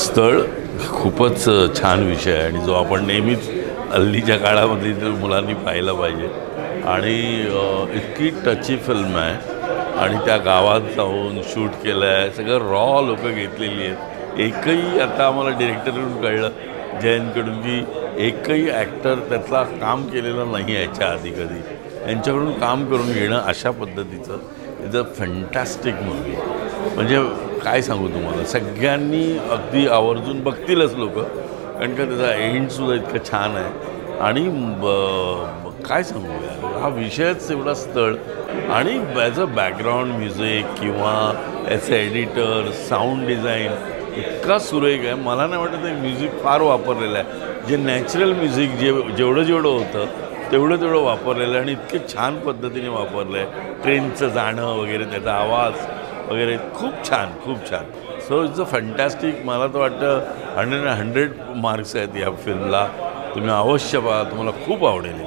स्थळ खूपच छान विषय आहे आणि जो आपण नेहमीच हल्लीच्या काळामध्ये मुलांनी पाहायला पाहिजे आणि इतकी टची फिल्म आहे आणि त्या गावात जाऊन शूट केलं आहे. सगळं रॉ लोक घेतलेली आहेत. एकही आता आम्हाला डिरेक्टरकडून कळलं, जयंतकडून, की एकही ॲक्टर त्यातला काम केलेला नाही आहे याच्या आधी कधी. यांच्याकडून काम करून घेणं अशा पद्धतीचं इज अ फॅन्टॅस्टिक मूव्ही. म्हणजे काय सांगू तुम्हाला, सगळ्यांनी अगदी आवर्जून बघतीलच लोक, कारण का त्याचा एंडसुद्धा इतकं छान आहे. आणि काय सांगू यार, हा विषयच एवढा स्थळ आणि ॲज अ बॅकग्राऊंड म्युझिक किंवा याचं एडिटर, साऊंड डिझाईन इतका सुरेख आहे. मला नाही वाटत ते म्युझिक फार वापरलेलं आहे. जे नॅचरल म्युझिक जेवढं होतं तेवढं वापरलेलं आहे आणि इतके छान पद्धतीने वापरलं आहे. ट्रेनचं जाणं वगैरे, त्याचा आवाज वगैरे खूप छान, खूप छान. So it's a fantastic. मला तर वाटतं 100 मार्क्स आहेत या फिल्मला. तुम्ही अवश्य पहा, तुम्हाला खूप आवडेल.